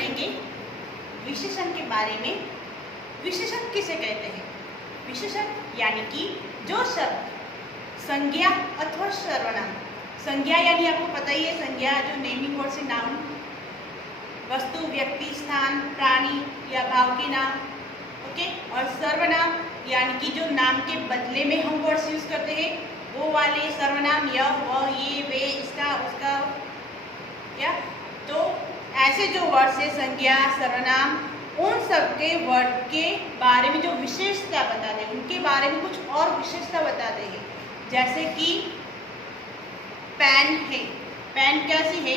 पढ़ेंगे विशेषण के बारे में। विशेषण किसे कहते हैं? विशेषण यानी कि जो शब्द संज्ञा अथवा सर्वनाम, संज्ञा यानी आपको पता ही है, संज्ञा जो नेमिंग वर्ड से नाम, वस्तु, व्यक्ति, स्थान, प्राणी या भाव के नाम, ओके। और सर्वनाम यानी कि जो नाम के बदले में हम वर्ड्स यूज करते हैं वो वाले सर्वनाम, यह, वह, ये, वे, इसका, उसका, या तो ऐसे जो वर्ड्स है संज्ञा, सर्वनाम, उन सब के वर्ड के बारे में जो विशेषता बताते हैं, उनके बारे में कुछ और विशेषता बताते हैं। जैसे कि पेन है, पेन कैसी है?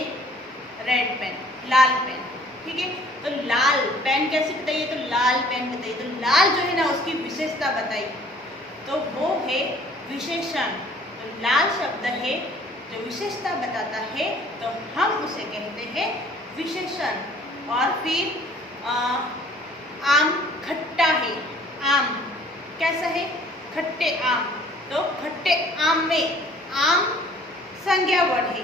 रेड पेन, लाल पेन, ठीक है। तो लाल पेन कैसी बताइए? तो लाल पेन बताइए। तो लाल जो है ना उसकी विशेषता बताइए, तो वो है विशेषण। तो लाल शब्द है जो विशेषता बताता है तो हम उसे कहते हैं विशेषण। और फिर आम खट्टा है, आम कैसा है? खट्टे आम। तो खट्टे आम में आम संज्ञा वर्ड है,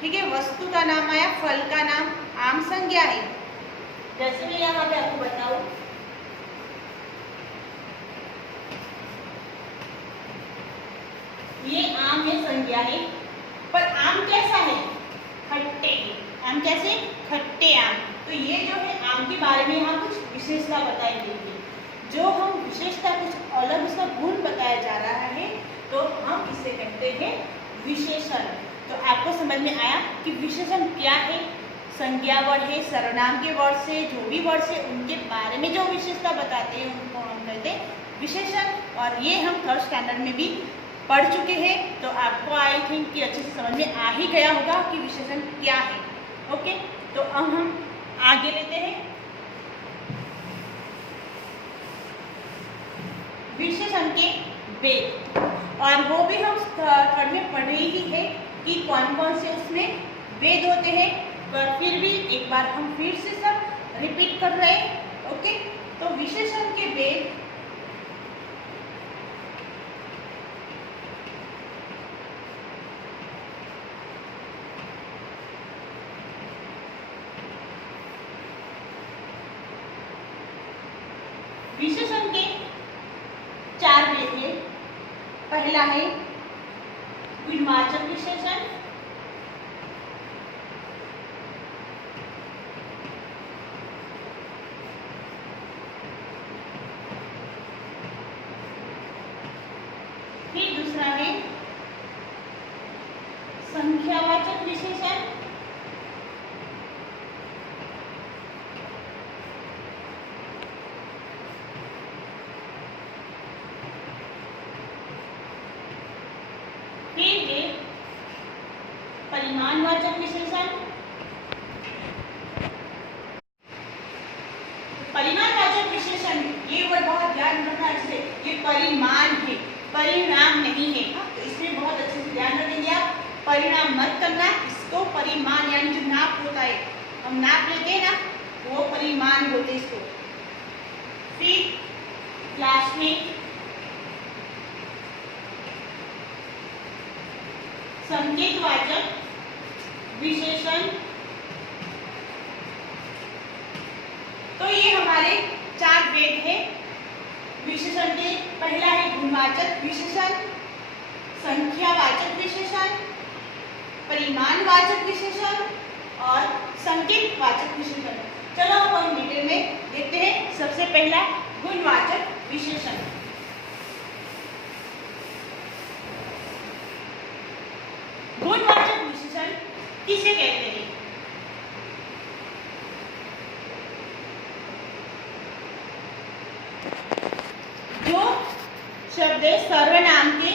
ठीक है। वस्तु का नाम आया, फल का नाम, आम संज्ञा है। जैसे मैं यहाँ पे आपको बताऊं, ये आम में संज्ञा है, पर आम कैसा है? खट्टे है। आम कैसे? खट्टे आम। तो ये जो है आम के बारे में यहाँ कुछ विशेषता बताई गई है। जो हम विशेषता कुछ अलग उसका गुण बताया जा रहा है तो हम इसे कहते हैं विशेषण। तो आपको समझ में आया कि विशेषण क्या है? संज्ञा वर्ड है, सर्वनाम के वर्ड से जो भी वर्ड है उनके बारे में जो विशेषता बताते हैं उनको हम कहते हैं विशेषण। और ये हम थर्ड स्टैंडर्ड में भी पढ़ चुके हैं, तो आपको आई थिंक कि अच्छे से समझ में आ ही गया होगा कि विशेषण क्या है। ओके, तो अब हम आगे लेते हैं। विशेषण के वेद, और वो भी हम थर्ड में पढ़े ही है कि कौन कौन से उसमें वेद होते हैं, पर फिर भी एक बार हम फिर से सब रिपीट कर रहे हैं। ओके, तो विशेषण के वेद विशेषण के 4 वेद है। पहला है गुणवाचक विशेषण, फिर दूसरा है संख्यावाचक विशेषण, फिर है परिमाणवाचक विशेषण। परिमाणवाचक विशेषण ये वर्ड बहुत ध्यान रखना अच्छे, ये परिमाण है, परिणाम नहीं है। तो इसमें बहुत अच्छे से ध्यान रखेंगे आप, परिणाम मत करना, इसको परिमाण यानी जो नाप होता है, हम नाप लेते हैं ना, वो परिमाण बोलते हैं इसको। फिर लास्ट में संकेतवाचक विशेषण। तो ये हमारे 4 वेद है विशेषण के। पहला है गुणवाचक विशेषण, संख्यावाचक विशेषण, परिमाणवाचक विशेषण और संकेतवाचक विशेषण। चलो हम डिटेल में देखते हैं। सबसे पहला गुणवाचक विशेषण। गुणवाचक विशेषण किसे कहते हैं? जो शब्द सर्वनाम के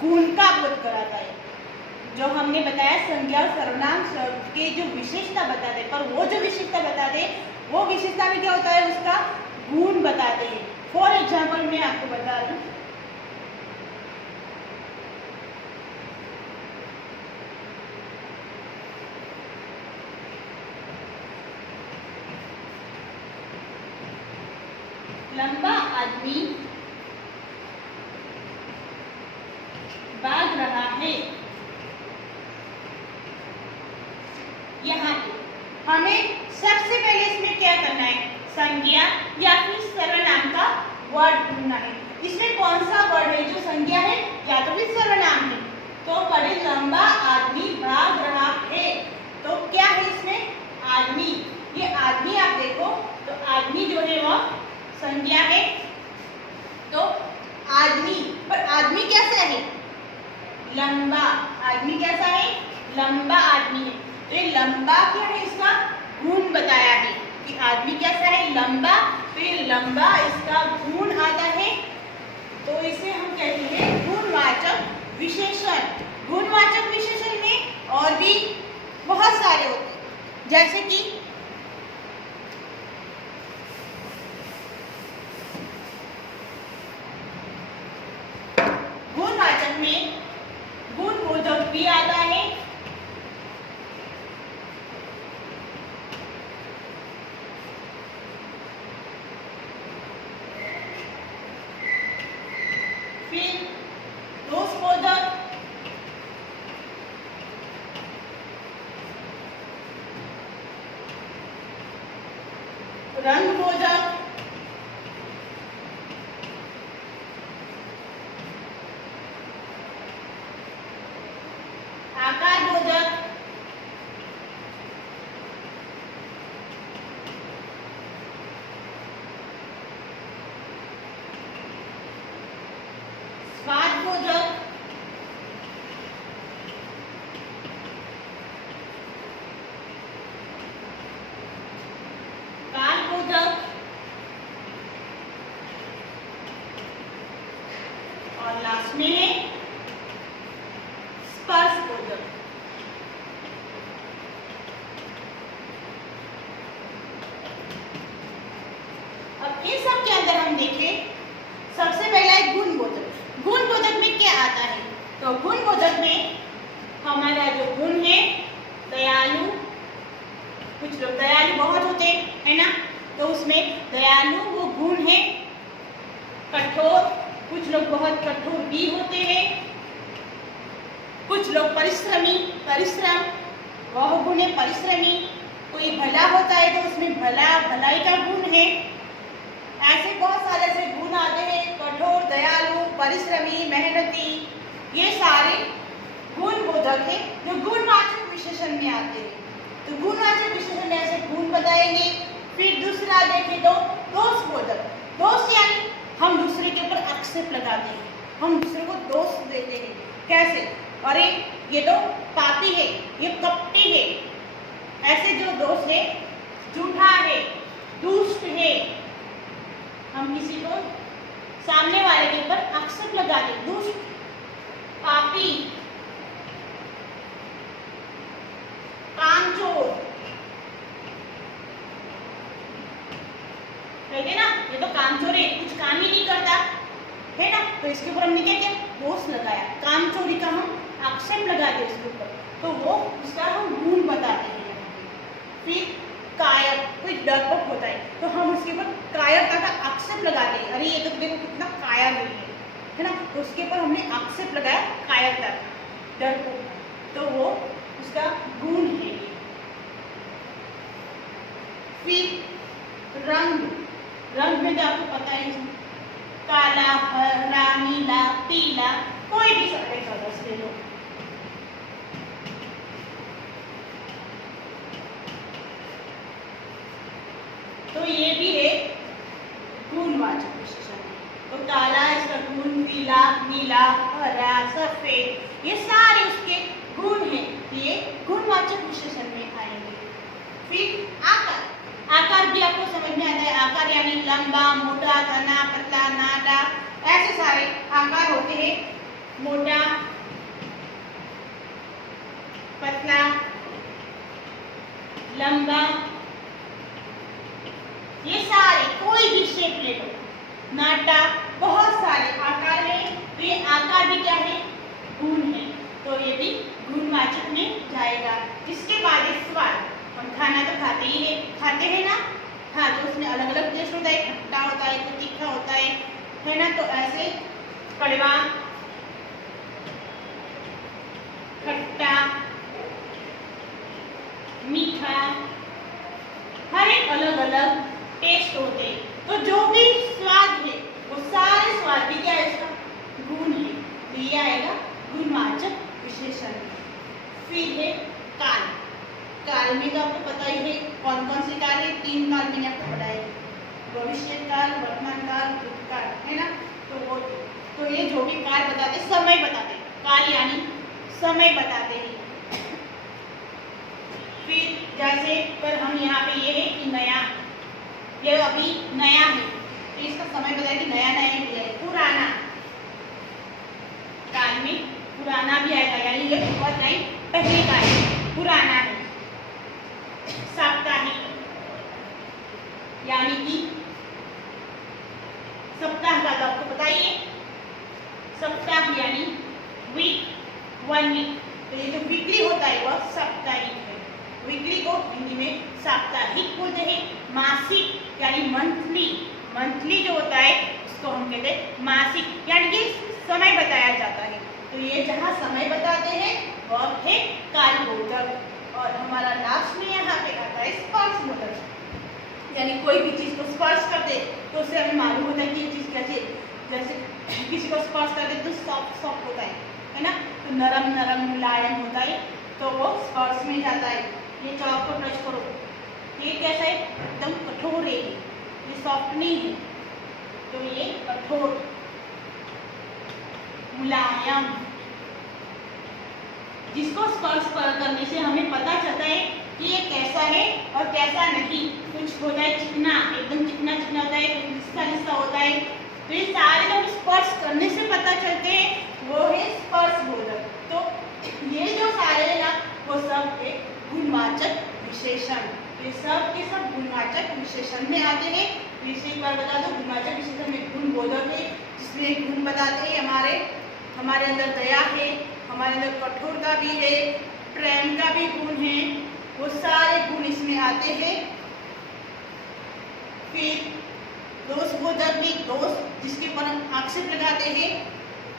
गुण का बोध कराता है। जो हमने बताया संज्ञा और सर्वनाम शब्द के जो विशेषता बताते हैं, पर वो जो विशेषता बताते हैं वो विशेषता में क्या होता है? उसका गुण बताते हैं। फॉर एग्जाम्पल मैं आपको बता दूं, लंबा आदमी भाग रहा है। यहाँ पे हमें सबसे पहले इसमें क्या करना है, संज्ञा या फिर सर्वनाम का वर्ड ढूंढना है। इसमें कौन सा वर्ड है जो संज्ञा है या तो फिर सर्वनाम है। तो पढ़े लंबा आदमी भाग रहा है, तो क्या है इसमें, आदमी। ये आदमी आप देखो तो आदमी जो है वह संज्ञा है। तो आदमी, पर आदमी कैसा है, लंबा। आदमी कैसा है, लंबा आदमी है। तो ये लंबा क्या है, इसका गुण बताया है कि आदमी कैसा है, लंबा। तो ये लंबा इसका गुण आता है, तो इसे हम कहते हैं गुणवाचक विशेषण। गुणवाचक विशेषण में और भी बहुत सारे होते हैं, जैसे कि गुणवाचक में गुणबोधक भी आता है, फिर दोषबोधक, रंगबोधक, आकारबोधक, स्वादबोधक, कालबोधक और लास्ट में है स्पर्शबोधक। अब इन सब के अंदर हम देखें, सबसे पहला है गुणबोधक। गुणबोधक में क्या आता है, तो गुणबोधक में हमारा जो गुण है, दयालु, कुछ लोग दयालु बहुत होते हैं, है ना, तो उसमें दयालु वो गुण है। कठोर, कुछ लोग बहुत कठोर भी होते हैं। कुछ लोग परिश्रमी, परिश्रम वह गुण है परिश्रमी। कोई भला होता है तो उसमें भलाई का गुण है। ऐसे बहुत सारे ऐसे गुण आते हैं, कठोर, दयालु, परिश्रमी, मेहनती, ये सारे गुणबोधक है जो गुणवाचक विशेषण में आते हैं। तो गुणवाचक विशेषण में ऐसे गुण बताएंगे। फिर दूसरा देखें तो दोषबोधक। दोष यानी हम दूसरे के ऊपर आक्षेप लगाते हैं, हम दूसरे को दोष देते हैं। कैसे, अरे ये तो पापी है, ये कपटी है, ऐसे जो दोष है, झूठा है, दुष्ट है, हम किसी को सामने वाले के ऊपर आक्षेप लगाते हैं। दुष्ट, पापी, कामचोर, कहते ना ये तो कामचोर है, कुछ काम ही नहीं करता, है ना, तो इसके ऊपर हमने क्या किया, दोष लगाया, कामचोरी का हम आक्षेप लगाते हैं इसके ऊपर, तो वो उसका हम गुण बताते हैं। फिर कायर, कोई डरपोक होता है तो हम उसके ऊपर कायरता का आक्षेप लगाते हैं, अरे ये तो देखो कितना कायर है ना, तो उसके ऊपर हमने आक्षेप लगाया कायरता, डरपोक, तो वो उसका गुण है। फिर रंग, रंग में तो आपको पता है, काला, हरा, नीला, पीला, कोई भी सारे कलर्स ले लो। तो ये भी एक गुणवाचक विशेषण है। तो काला इसका गुण, पीला, नीला, हरा, सफेद, ये सारे उसके गुण हैं, ये गुणवाचक विशेषण में आएंगे। फिर आकार, आकार भी आपको समझ में आता है। आकार यानी लंबा, मोटा, घना, पतला, नाला, ऐसे सारे आकार होते हैं। मोटा, पतला, लंबा, ये सारे कोई भी शेप ले लो, नाटा, बहुत सारे आकार है। तो ये आकार भी क्या है, गुण है, तो ये भी गुणवाचक में जाएगा। इसके बाद स्वाद, हम खाना तो खाते ही है, खाते हैं ना, हाँ, तो उसमें अलग अलग टेस्ट होता है, खट्टा होता है, तो तीखा होता है ना, तो ऐसे कड़वा, खट्टा, मीठा, हर एक अलग अलग टेस्ट होते हैं। तो जो भी स्वाद है वो सारे स्वाद भी क्या है, इसका गुण है। तो ये आएगा गुणवाचक विशेषण। फिर है काल। काल में तो आपको पता ही है कौन कौन से काल है, 3 काल मैंने आपको बताया, भविष्य काल, वर्तमान काल, भूतकाल, है ना। तो ये जो भी काल बताते, समय बताते, काल यानी समय बताते हैं। फिर जैसे पर हम यहाँ पे ये है कि नया, ये अभी नया है तो इसका समय बताया कि नया नया ही है। पुराना काल में पुराना भी आएगा, यानी ये बहुत नई पहले काल पुराना है। साप्ताहिक यानी कि सप्ताह का तो आपको पता ही है, सप्ताह यानी वीक, 1 वीक। तो ये जो वीकली होता है वह साप्ताहिक है। वीकली को हिंदी में साप्ताहिक बोलते हैं। मासिक यानी मंथली, मंथली जो होता है उसको हम कहते हैं मासिक, यानी कि समय बताया जाता है। तो ये जहाँ समय बताते हैं वह है कालबोधक। और हमारा लास्ट में यहाँ पे आता है स्पर्शबोधक, यानी कोई भी चीज को स्पर्श करते तो उससे हमें मालूम होता है कि ये चीज कैसी है। जैसे किसी को स्पर्श करते तो सॉफ्ट सॉफ्ट होता है ना, तो नरम नरम मुलायम होता है, तो वो स्पर्श में जाता है। ये चौक को टच करो, ये कैसा है, एकदम कठोर है, ये सॉफ्ट नहीं है, तो ये कठोर मुलायम। जिसको स्पर्श करने से हमें पता चलता है कि ये कैसा है और कैसा नहीं। कुछ होता है चिकना, एकदम चिकना चिकना होता है, लिस्सा लिस्सा होता है। तो ये सारे जब स्पर्श करने से पता चलते हैं वो है स्पर्शबोधक। तो ये जो सारे है ना वो सब एक गुणवाचक विशेषण, ये सब के सब गुणवाचक विशेषण में आते हैं। इसे एक बार बता दो, गुणवाचक विशेषण में गुणबोधक है जिसमें गुण बताते हैं हमारे अंदर दया है, हमारे अंदर कठोरता भी है, प्रेम का भी गुण है, वो सारे गुण इसमें आते हैं। फिर दोषबोधक भी, दोष जिसके ऊपर हम आक्षेप लगाते हैं,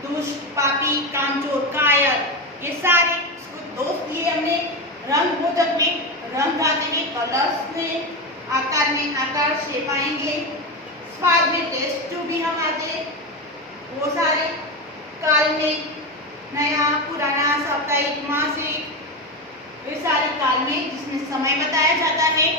दुष्ट, पापी, कामचोर, कायर, ये सारे इसको दोष दिए हमने। रंगबोधक में रंग आते हैं, कलर्स में, आकार से पाएंगे। स्वाद में टेस्ट जो भी हम आते हैं वो सारे। काल में नया, पुराना, साप्ताहिक, मासिक, ये सारे काल में जिसमें समय बताया जाता है।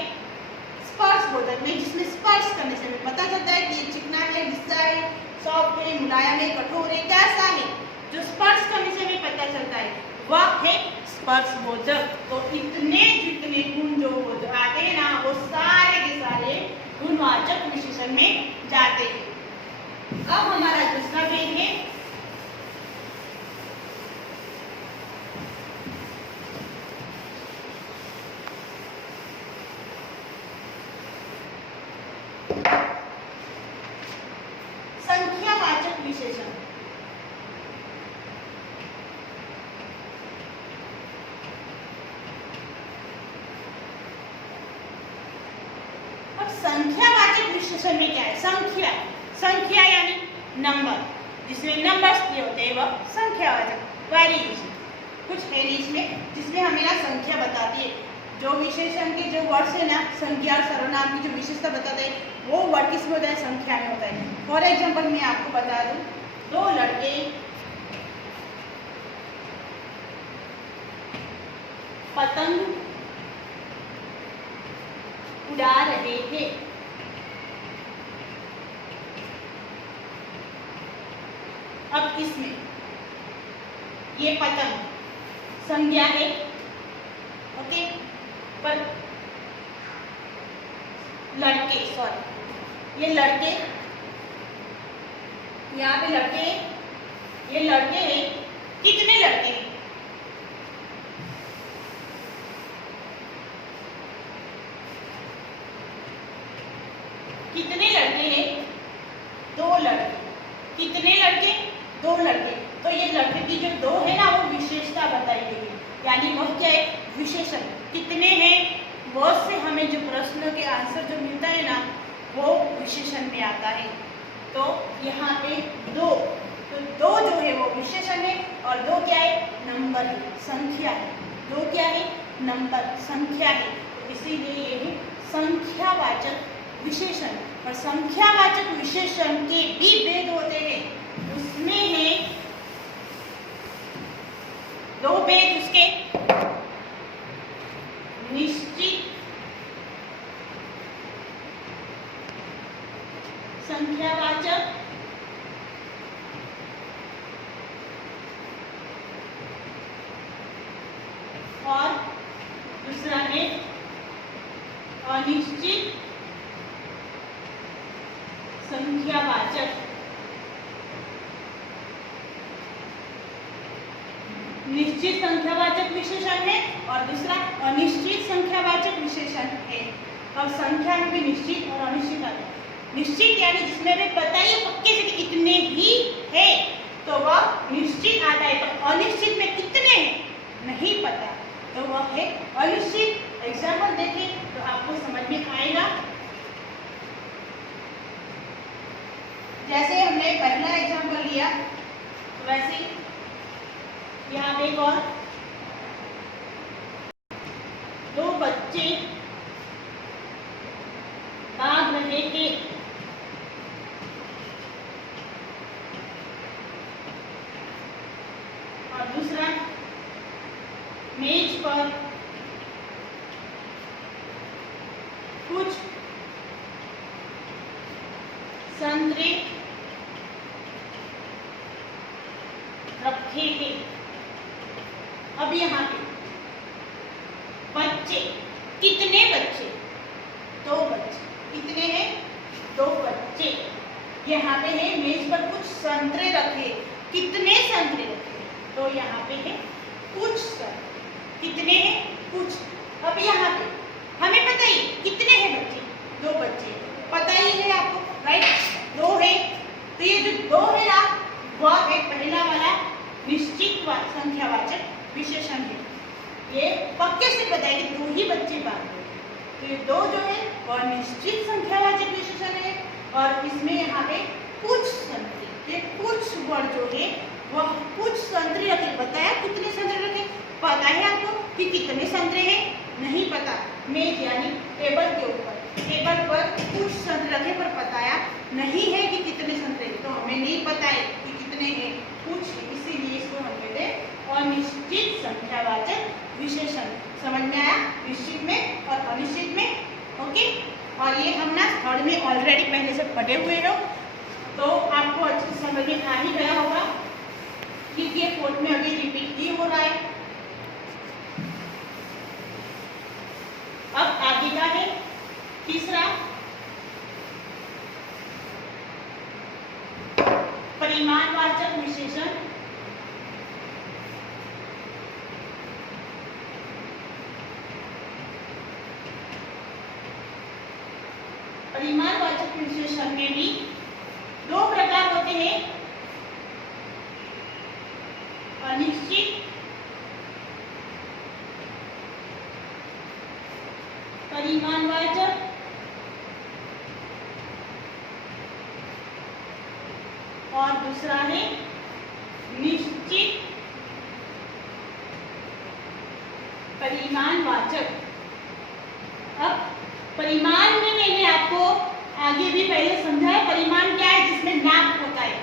स्पर्शबोधक में जिसमें स्पर्श करने से हमें पता चलता है कि ये चिकना है, लिस्सा है, सॉफ्ट है, मुलायम है, कठोर है, कैसा है, जो स्पर्श करने से हमें पता चलता है वह है स्पर्शबोधक। तो इतने जितने गुण जो आते हैं ना वो सारे के सारे गुणवाचक विशेषण में जाते हैं। अब हमारा दूसरा भेद है संख्यावाचक विशेषण। अब संख्यावाचक विशेषण में क्या है, संख्या, संख्या यानी नंबर, जिसमें नंबर्स दिए होते हैं वह संख्यावाचक। वेरिएशन कुछ है इसमें जिसमें हमें ना संख्या बताती है। जो विशेषण के जो वर्ड्स है ना, संज्ञा और सर्वनाम की जो विशेषता बताते हैं वो वर्ड किसमें होता है, संख्या में होता है। फॉर एग्जाम्पल मैं आपको बता दूं, 2 लड़के पतंग उड़ा रहे थे। अब इसमें ये पतंग संज्ञा है, ओके, पर लड़के, सॉरी, ये लड़के, यहाँ पे लड़के, ये लड़के हैं, कितने लड़के हैं, कितने लड़के हैं, 2 लड़के, कितने लड़के, 2 लड़के। तो ये लड़के की जो 2 है ना वो विशेषता बताई गई है, यानी वह क्या है, विशेषण। कितने हैं वो से हमें जो प्रश्न के आंसर जो मिलता है ना वो विशेषण में आता है। तो यहाँ पे 2, तो 2 जो है वो विशेषण है और 2 क्या है, नंबर है, संख्या है। 2 क्या है, नंबर, संख्या है। इसीलिए ये है संख्यावाचक विशेषण। और संख्यावाचक विशेषण के भी भेद होते हैं। उसमें है दो भेद उसके, निश्चित संख्यावाचक और दूसरा है अनिश्चित संख्यावाचक। निश्चित संख्यावाचक विशेषण है और दूसरा अनिश्चित संख्यावाचक विशेषण है। अब संख्या में भी निश्चित और अनिश्चित आता है। निश्चित यानी जिसमें हमें पता ही पक्के से कि इतने ही है तो वह निश्चित आता है, पर अनिश्चित में कितने हैं नहीं पता तो वह है अनिश्चित। एग्जाम्पल देखें तो आपको समझ में आएगा। जैसे हमने पहला एग्जाम्पल लिया वैसे ही यहाँ पे एक और, दो बच्चे भाग रहे थे। और दूसरा मेज पर कुछ संतरे रखे थे। अब यहाँ पे बच्चे, कितने बच्चे? दो बच्चे। कितने हैं? दो बच्चे। यहाँ पे है मेज पर कुछ संतरे रखे। कितने संतरे रखे? तो यहाँ पे है कुछ संतरे। कितने हैं? कुछ। अब यहाँ पे हमें पता ही कितने हैं बच्चे? दो बच्चे। पता ही है आपको, राइट? दो है तो ये जो दो है ना वह एक पहला वाला निश्चित संख्यावाचक विशेषण है। ये पक्के से पता है कि दो ही बच्चे बात हैं। तो ये दो जो है वह निश्चित संख्यावाचक विशेषण है और इसमें यहाँ पे कुछ संतरे, ये कुछ वर्ड जो है वह कुछ संतरे रखे। बताया कितने संतरे रखे? पता है आपको कि कितने संतरे हैं? नहीं पता। मेज यानी टेबल के ऊपर, टेबल पर कुछ संतरे रखे पर बताया नहीं है कि कितने संतरे। तो हमें नहीं पता है कि कितने हैं, कुछ है, इसीलिए इसको हम कहते हैं अनिश्चित संख्यावाचक विशेषण। समझ में आया? निश्चित में और अनिश्चित में, ओके। और ये हम ना थर्ड में ऑलरेडी पहले से पढ़े हुए हो तो आपको अच्छे से समझ में आ ही गया होगा कि ये फोर्थ में अभी रिपीट ही हो रहा है। अब आगे का है तीसरा, परिमाणवाचक विशेषण। परिमाणवाचक विशेषण में भी दो प्रकार होते हैं, अनिश्चित परिमाणवाचक और दूसरा है निश्चित परिमाणवाचक। अब परिमाण में मैंने आपको आगे भी पहले समझाया, परिमाण क्या है? जिसमें नाप होता है,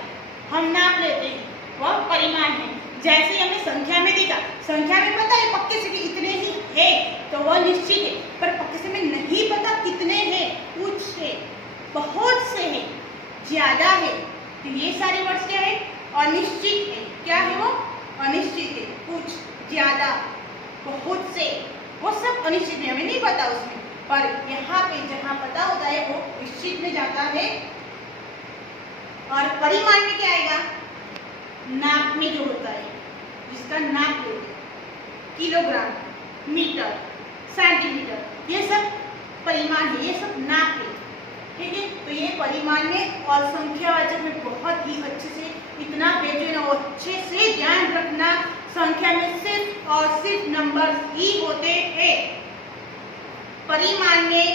हम नाप लेते हैं, वह परिमाण है। जैसे हमने संख्या में देखा, संख्या में पता है पक्के से कि इतने ही है तो वह निश्चित है, पर पक्के से में नहीं पता कितने हैं, कुछ है, बहुत से है, ज्यादा है। तो ये सारे वर्ड्स क्या है? अनिश्चित है। क्या है वो? अनिश्चित है। कुछ, ज्यादा, बहुत से, वो सब अनिश्चित है, हमें नहीं पता उसमें। पर यहाँ पे जहाँ पता होता है वो निश्चित में जाता है। और परिमाण में क्या आएगा? नाप में जो होता है, जिसका नाप लेते हैं, किलोग्राम, मीटर, सेंटीमीटर, ये सब परिमाण है, ये सब नाप है। ठीक है, तो ये परिमाण में और संख्यावाचक में बहुत ही अच्छे से इतना भेद जो है ना अच्छे से ध्यान रखना। संख्या में सिर्फ और सिर्फ नंबर ही होते हैं। परिमाण में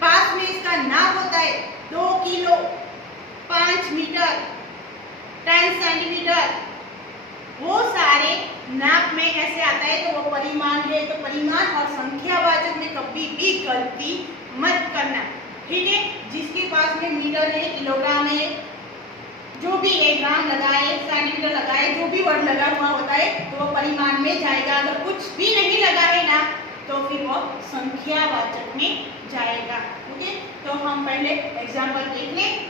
पास में इसका नाप होता है 2 किलो, 5 मीटर, 10 सेंटीमीटर, वो सारे नाप में ऐसे आता है तो वो परिमाण है। तो परिमाण और संख्यावाचक में कभी कभी भी गलती मत करना, ठीक है। जिसके पास में मीटर है, किलोग्राम है, जो भी है, ग्राम लगाए, सेंटीमीटर लगाए, जो भी वर्ड लगा हुआ होता है तो वो परिमाण में जाएगा। अगर कुछ भी नहीं लगा है ना तो फिर वो संख्यावाचक में जाएगा, ओके। तो हम पहले एग्जाम्पल देख लें।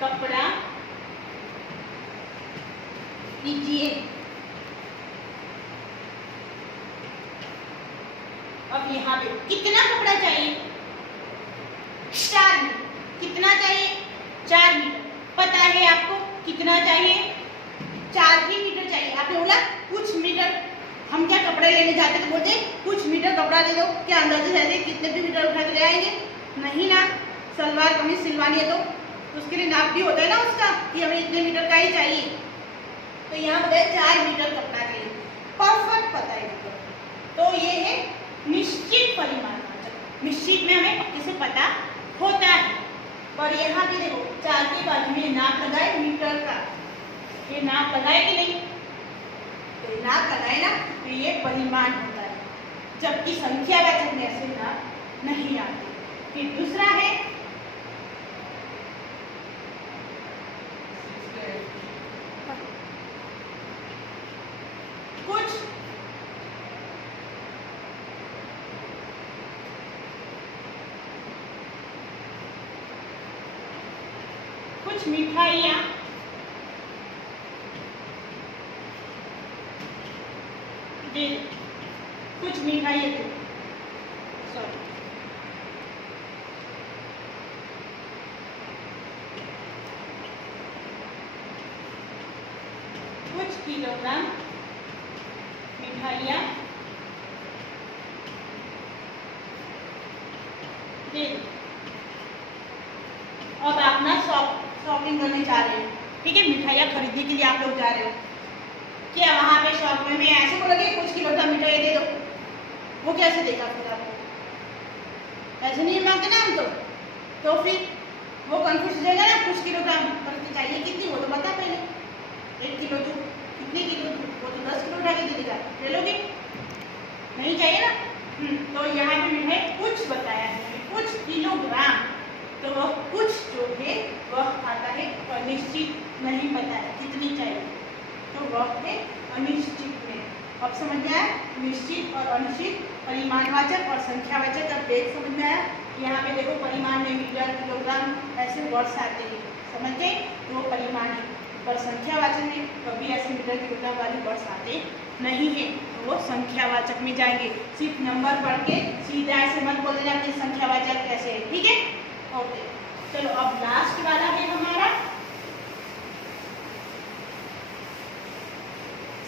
कपड़ा लीजिए। अब यहाँ पे कितना कपड़ा चाहिए? 4 मीटर। कितना चाहिए? 4 मीटर। पता है आपको कितना चाहिए? 4 ही मीटर चाहिए। आपने बोला कुछ मीटर, हम क्या कपड़े लेने जाते तो बोलते कुछ मीटर कपड़ा दे दो, क्या अंदाजे रहते कितने भी मीटर उठा के ले आएंगे? नहीं ना। सलवार कमीज सिलवानी है तो उसके लिए नाप भी होता है ना उसका, कि हमें इतने मीटर का ही चाहिए। तो यहाँ पे 4 मीटर कपड़ा चाहिए, परफेक्ट पता है। तो ये है निश्चित परिमाणवाचक। निश्चित में हमें पक्के से पता होता है। और यहाँ भी देखो 4 के बाजू में नाप लगाए मीटर का, ये नाप लगाए कि नहीं? तो नाप लगाए ना तो ये परिमाण होता है, जबकि संख्यावाचक में ऐसे नाप नहीं आते। फिर दूसरा है कुछ मिठाइयाँ दे, कुछ मिठाइयाँ दे, सॉरी कुछ किलोग्राम मिठाइयाँ दे। अब आप ना शॉपिंग करने जा रहे हो, ठीक है, मिठाइयाँ खरीदने के लिए आप लोग जा रहे हो। क्या वहाँ पे शॉप में ऐसे बोलोगे कुछ किलोग्राम मिठाई दे दो? वो कैसे देगा फिर आपको? ऐसे नहीं मांगते ना हम तो फिर वो कंफ्यूज हो जाएगा ना। कुछ किलोग्राम करके चाहिए कितनी, वो तो बता पहले। 1 किलो दूध, कितने किलो दूध? वो तो 10 किलो उठा के दे देगा, ले लोगे? नहीं चाहिए ना। तो यहाँ पे मिठाई कुछ बताया है, कुछ किलोग्राम। तो वह कुछ जो है वह आता है अनिश्चित, नहीं पता है कितनी चाहिए, तो वह है अनिश्चित में। अब समझ में आया? निश्चित और अनिश्चित, परिमाणवाचक और संख्यावाचक। अब देख समझ में आया? यहाँ पे देखो परिमाण में मीटर, किलोग्राम ऐसे वर्ड्स आते हैं, समझ गए? तो वो परिमाण है। पर संख्यावाचक में कभी ऐसे मीटर किलोग्राम वाले वर्ड्स आते नहीं है, तो वो संख्यावाचक में जाएंगे। सिर्फ नंबर पढ़ के सीधा ऐसे मत बोल देना कि संख्यावाचक कैसे है, ठीक है? ओके, चलो अब लास्ट वाला है हमारा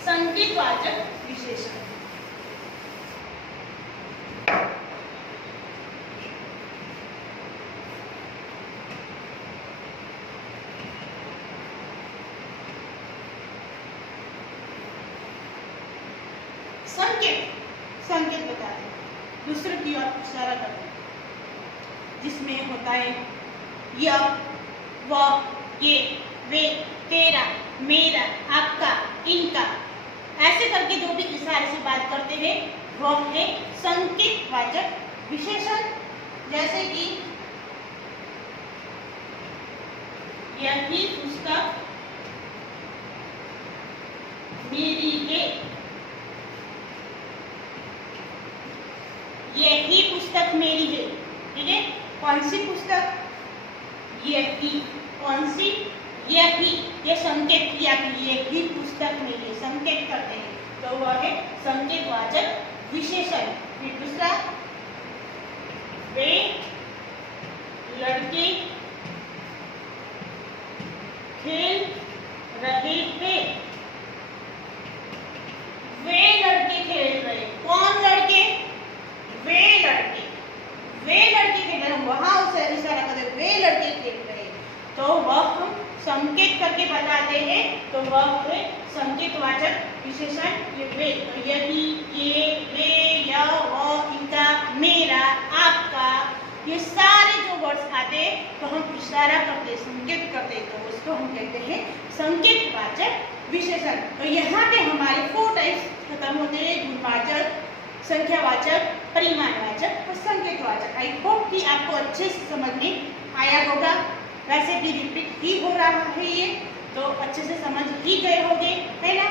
संकेतवाचक विशेषण। संकेत बता दें, दूसरे की ओर इशारा करते हैं, जिसमें होता है यह, वह, ये, वे, तेरा, मेरा, आपका, इनका, ऐसे करके जो भी इशारे से बात करते हैं वह है संकेतवाचक विशेषण। जैसे कि यही पुस्तक मेरी है, यही पुस्तक मेरी है, ठीक है। कौन सी पुस्तक? यही। कौन सी? यही। ये संकेत किया कि यही पुस्तक मेरी है, संकेत करते हैं, तो वह है संकेतवाचक विशेषण। फिर दूसरा, वे लड़के खेल रहे हैं, वे लड़के खेल रहे। कौन लड़के? वे लड़के। वे लड़के खेल रहे, वहां उसे इशारा करें, वे लड़के खेल रहे, तो वह हम संकेत करके बताते हैं, तो वह है संकेतवाचक विशेषण। ये वे, तो यही, ये, वे, यह, वह, इनका, मेरा, आपका, ये सारे जो वर्ड्स आते हैं तो हम इशारा करते, संकेत करते, तो उसको हम कहते हैं संकेतवाचक विशेषण। तो यहाँ पे हमारे 4 टाइप्स खत्म होते हैं, गुणवाचक, संख्यावाचक, परिमाणवाचक और संकेतवाचक। आई होप कि आपको अच्छे से समझ में आया होगा। वैसे भी रिपीट ही हो रहा है ये, तो अच्छे से समझ ही गए होंगे, है ना?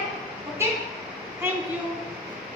Okay, thank you.